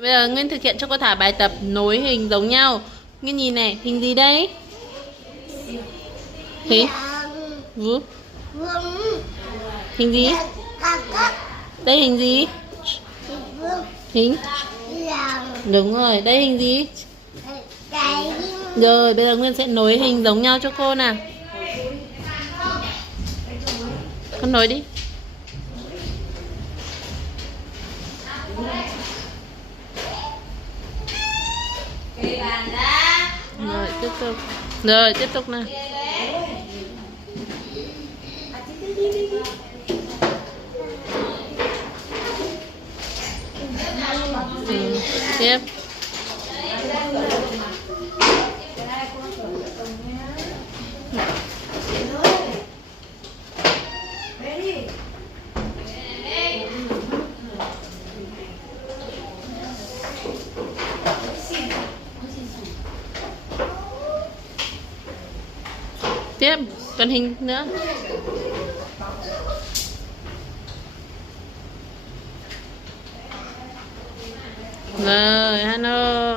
Bây giờ Nguyên thực hiện cho cô Thảo bài tập nối hình giống nhau. Nguyên nhìn này, hình gì đây? Hình vuông. Hình gì? Đây hình gì? Hình. Đúng rồi, đây hình gì? Rồi, bây giờ Nguyên sẽ nối hình giống nhau cho cô nào. Con nối đi. Rồi, tiếp tục. Rồi, tiếp tục nào. Tiếp. Tiếp, còn hình nữa. Rồi, Hano.